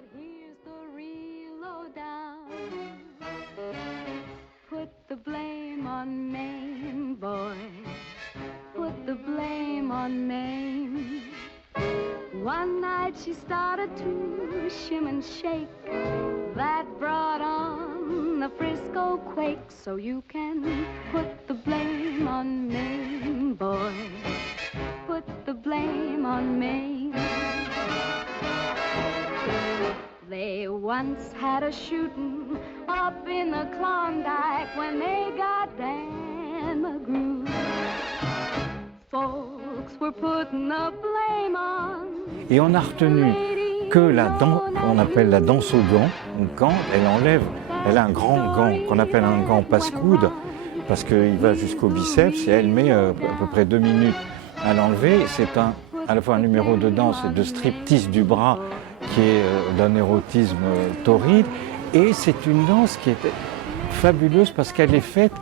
But here's the real lowdown. Put the blame on Maine, boy. Put the blame on Maine. One night she started to shim and shake. That brought on the Frisco quake. So you can put the blame on Maine, boy. Put the blame on Maine. They once had a shooting up in the Klondike when they got Dan McGrew. Folks were putting the blame on. Et on a retenu que la danse, qu'on appelle la danse au gant, quand elle enlève, elle a un grand gant qu'on appelle un gant passe-coude, parce qu'il va jusqu'au biceps et elle met à peu près 2 minutes à l'enlever. C'est à la fois un numéro de danse et de striptease du bras qui est d'un érotisme torride. Et c'est une danse qui est fabuleuse parce qu'elle est faite,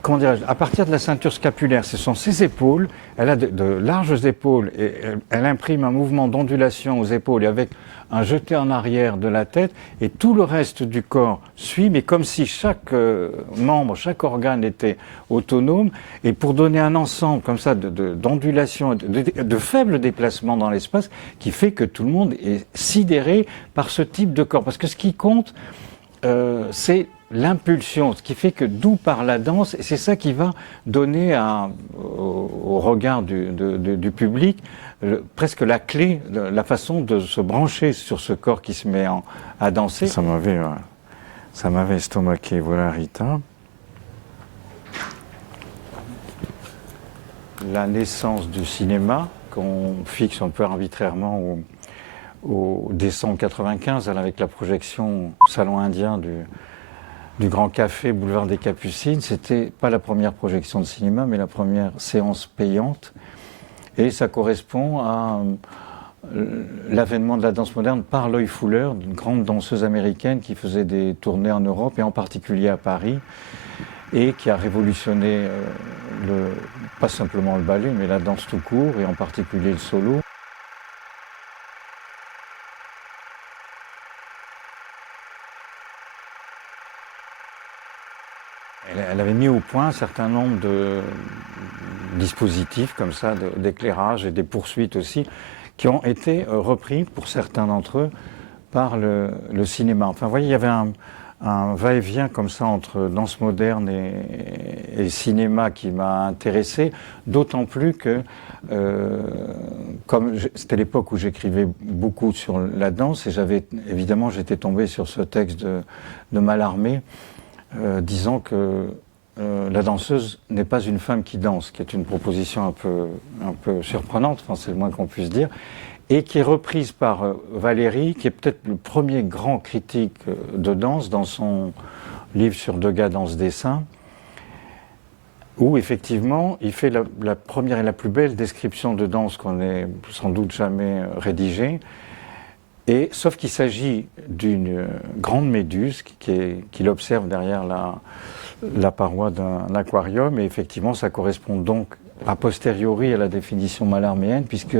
comment dirais-je, à partir de la ceinture scapulaire. Ce sont ses épaules, elle a de larges épaules et elle imprime un mouvement d'ondulation aux épaules et avec un jeté en arrière de la tête et tout le reste du corps suit, mais comme si chaque membre, chaque organe était autonome. Et pour donner un ensemble comme ça d'ondulation, de faibles déplacements dans l'espace, qui fait que tout le monde est sidéré par ce type de corps. Parce que ce qui compte, c'est l'impulsion, ce qui fait que d'où part la danse, et c'est ça qui va donner au regard du public presque la clé, la façon de se brancher sur ce corps qui se met à danser. Ça m'avait estomaqué, voilà Rita. La naissance du cinéma, qu'on fixe un peu arbitrairement au décembre 95, avec la projection au Salon Indien du Grand Café, boulevard des Capucines. C'était pas la première projection de cinéma, mais la première séance payante. Et ça correspond à l'avènement de la danse moderne par Loie Fuller, une grande danseuse américaine qui faisait des tournées en Europe et en particulier à Paris, et qui a révolutionné pas simplement le ballet, mais la danse tout court, et en particulier le solo. Elle avait mis au point un certain nombre de dispositifs comme ça, d'éclairage et des poursuites aussi, qui ont été repris pour certains d'entre eux par le cinéma. Enfin, vous voyez, il y avait un va-et-vient comme ça entre danse moderne et cinéma qui m'a intéressé, d'autant plus que, comme c'était l'époque où j'écrivais beaucoup sur la danse, et j'étais tombé sur ce texte de Mallarmé, disant que la danseuse n'est pas une femme qui danse, qui est une proposition un peu surprenante, enfin, c'est le moins qu'on puisse dire, et qui est reprise par Valéry, qui est peut-être le premier grand critique de danse dans son livre sur Degas danse-dessin, où effectivement il fait la première et la plus belle description de danse qu'on ait sans doute jamais rédigée. Et, sauf qu'il s'agit d'une grande méduse qu'il observe derrière la paroi d'un aquarium, et effectivement ça correspond donc a posteriori à la définition mallarméenne, puisque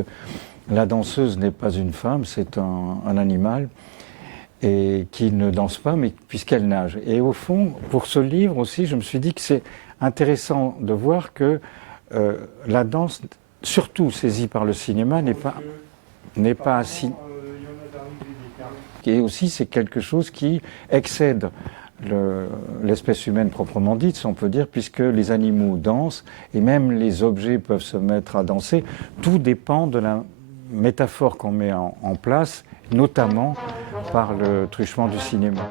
la danseuse n'est pas une femme, c'est un animal, et qui ne danse pas, mais puisqu'elle nage. Et au fond, pour ce livre aussi, je me suis dit que c'est intéressant de voir que la danse, surtout saisie par le cinéma, n'est pas assis. Et aussi, c'est quelque chose qui excède l'espèce humaine proprement dite, si on peut dire, puisque les animaux dansent et même les objets peuvent se mettre à danser. Tout dépend de la métaphore qu'on met en place, notamment par le truchement du cinéma.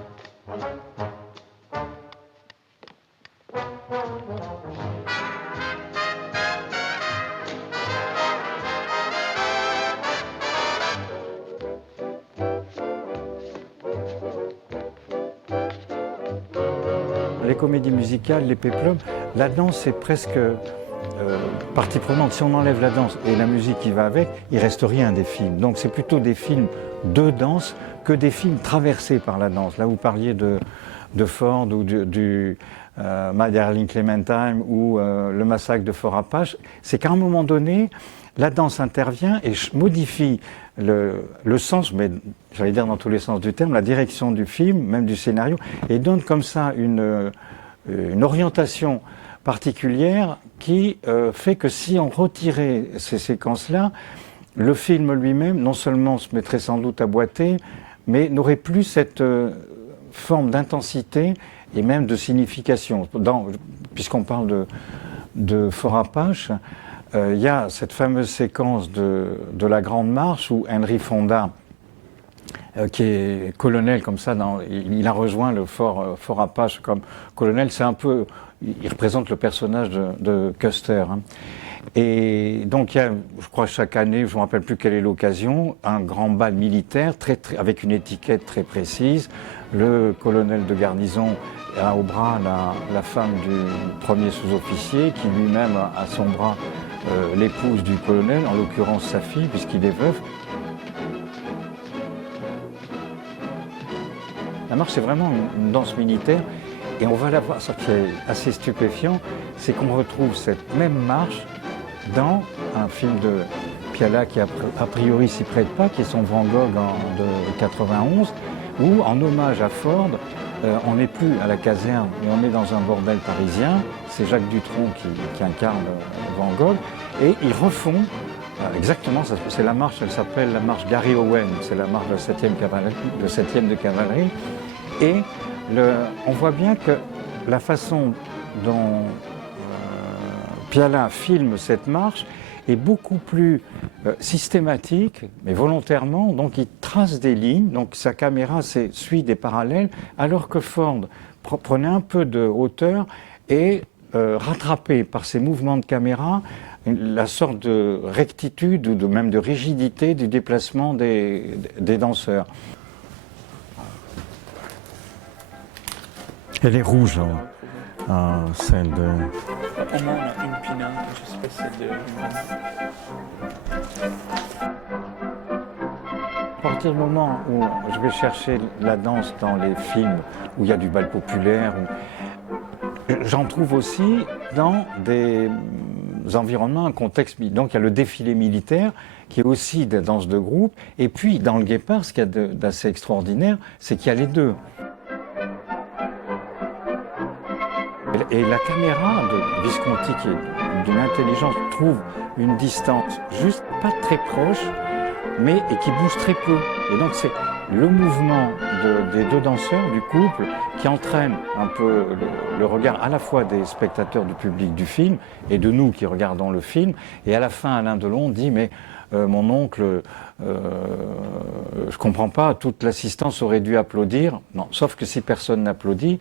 Les comédies musicales, les péplums, la danse est presque partie prenante. Si on enlève la danse et la musique qui va avec, il reste rien des films. Donc c'est plutôt des films de danse que des films traversés par la danse. Là vous parliez de Ford ou du My Darling Clementine ou le massacre de Fort Apache, c'est qu'à un moment donné, la danse intervient et modifie le sens, mais j'allais dire dans tous les sens du terme, la direction du film, même du scénario, et donne comme ça une orientation particulière qui fait que si on retirait ces séquences-là, le film lui-même, non seulement se mettrait sans doute à boiter, mais n'aurait plus cette forme d'intensité et même de signification. Puisqu'on parle de Fort Apache, il y a cette fameuse séquence de la Grande Marche où Henry Fonda, qui est colonel comme ça, il a rejoint le Fort Apache comme colonel, c'est un peu, il représente le personnage de Custer. Hein. Et donc il y a, je crois chaque année, je ne me rappelle plus quelle est l'occasion, un grand bal militaire avec une étiquette très précise. Le colonel de garnison a au bras la femme du premier sous-officier qui lui-même a à son bras l'épouse du colonel, en l'occurrence sa fille puisqu'il est veuf. La marche c'est vraiment une danse militaire et on va la voir, ce qui est assez stupéfiant, c'est qu'on retrouve cette même marche dans un film de Piala qui a priori s'y prête pas, qui est son Van Gogh de 91, où en hommage à Ford, on n'est plus à la caserne, mais on est dans un bordel parisien. C'est Jacques Dutronc qui incarne Van Gogh, et ils refont exactement, c'est la marche, elle s'appelle la marche Gary Owen, c'est la marche de 7e de cavalerie, et on voit bien que la façon dont Piala filme cette marche est beaucoup plus systématique, mais volontairement, donc il trace des lignes, donc sa caméra suit des parallèles, alors que Ford prenait un peu de hauteur et rattrapait par ses mouvements de caméra la sorte de rectitude ou même de rigidité du déplacement des danseurs. Elle est rouge, celle de... Au moins on a une pinard, je sais pas si c'est de... À partir du moment où je vais chercher la danse dans les films où il y a du bal populaire, j'en trouve aussi dans des environnements, un contexte. Donc il y a le défilé militaire qui est aussi des danses de groupe. Et puis dans le Guépard, ce qu'il y a d'assez extraordinaire, c'est qu'il y a les deux. Et la caméra de Visconti, qui est d'une intelligence, trouve une distance juste pas très proche, mais et qui bouge très peu. Et donc c'est le mouvement des deux danseurs du couple qui entraîne un peu le regard à la fois des spectateurs du public du film et de nous qui regardons le film. Et à la fin, Alain Delon dit mais mon oncle, je comprends pas, toute l'assistance aurait dû applaudir. Non, sauf que si personne n'applaudit,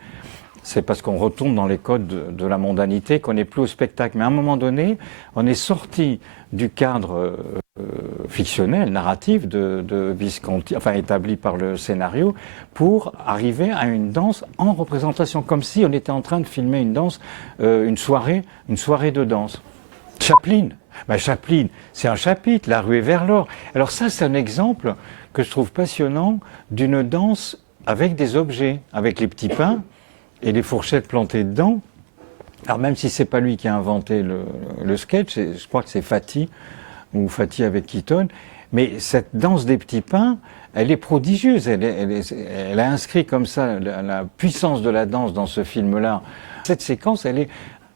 c'est parce qu'on retourne dans les codes de la mondanité, qu'on n'est plus au spectacle. Mais à un moment donné, on est sorti du cadre fictionnel, narratif de Visconti, enfin établi par le scénario, pour arriver à une danse en représentation, comme si on était en train de filmer une danse, une soirée de danse. Chaplin, Chaplin, c'est un chapitre, La ruée vers l'or. Alors ça, c'est un exemple que je trouve passionnant d'une danse avec des objets, avec les petits pains et les fourchettes plantées dedans. Alors même si c'est pas lui qui a inventé le sketch, je crois que c'est Fatih, ou Fatih avec Keaton, mais cette danse des petits pains, elle est prodigieuse, elle a inscrit comme ça la puissance de la danse dans ce film-là. Cette séquence, elle est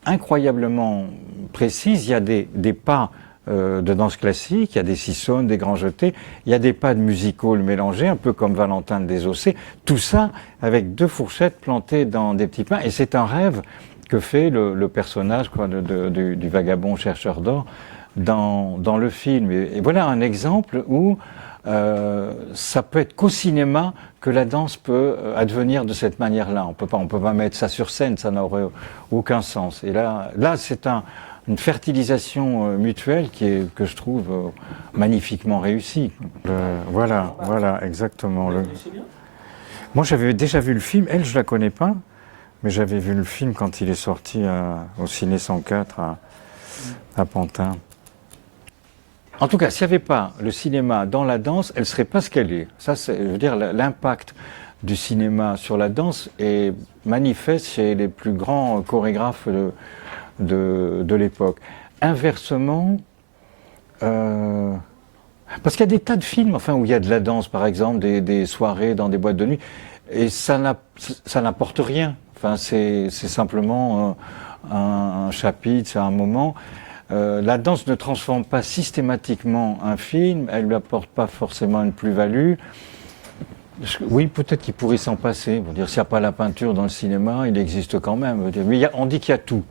incroyablement précise, il y a des pas de danse classique, il y a des sissonnes, des grands jetés, il y a des pas de music-hall mélangés, un peu comme Valentin de Desossé, tout ça avec deux fourchettes plantées dans des petits pains, et c'est un rêve que fait le personnage du vagabond chercheur d'or dans le film. Et voilà un exemple où ça peut être qu'au cinéma que la danse peut advenir de cette manière-là. On peut pas mettre ça sur scène, ça n'aurait aucun sens. Et là c'est une fertilisation mutuelle que je trouve magnifiquement réussie. Voilà, exactement. Moi, j'avais déjà vu le film. Elle, je la connais pas, mais j'avais vu le film quand il est sorti au Ciné 104 à Pantin. En tout cas, s'il n'y avait pas le cinéma dans la danse, elle ne serait pas ce qu'elle est. Ça, je veux dire, l'impact du cinéma sur la danse est manifeste chez les plus grands chorégraphes de l'époque. Inversement, Parce qu'il y a des tas de films enfin, où il y a de la danse, par exemple, des soirées dans des boîtes de nuit, et ça n'apporte rien. Enfin, c'est simplement un chapitre, c'est un moment. La danse ne transforme pas systématiquement un film, elle ne lui apporte pas forcément une plus-value. Oui, peut-être qu'il pourrait s'en passer. Dire, s'il n'y a pas la peinture dans le cinéma, il existe quand même. Mais on dit qu'il y a tout.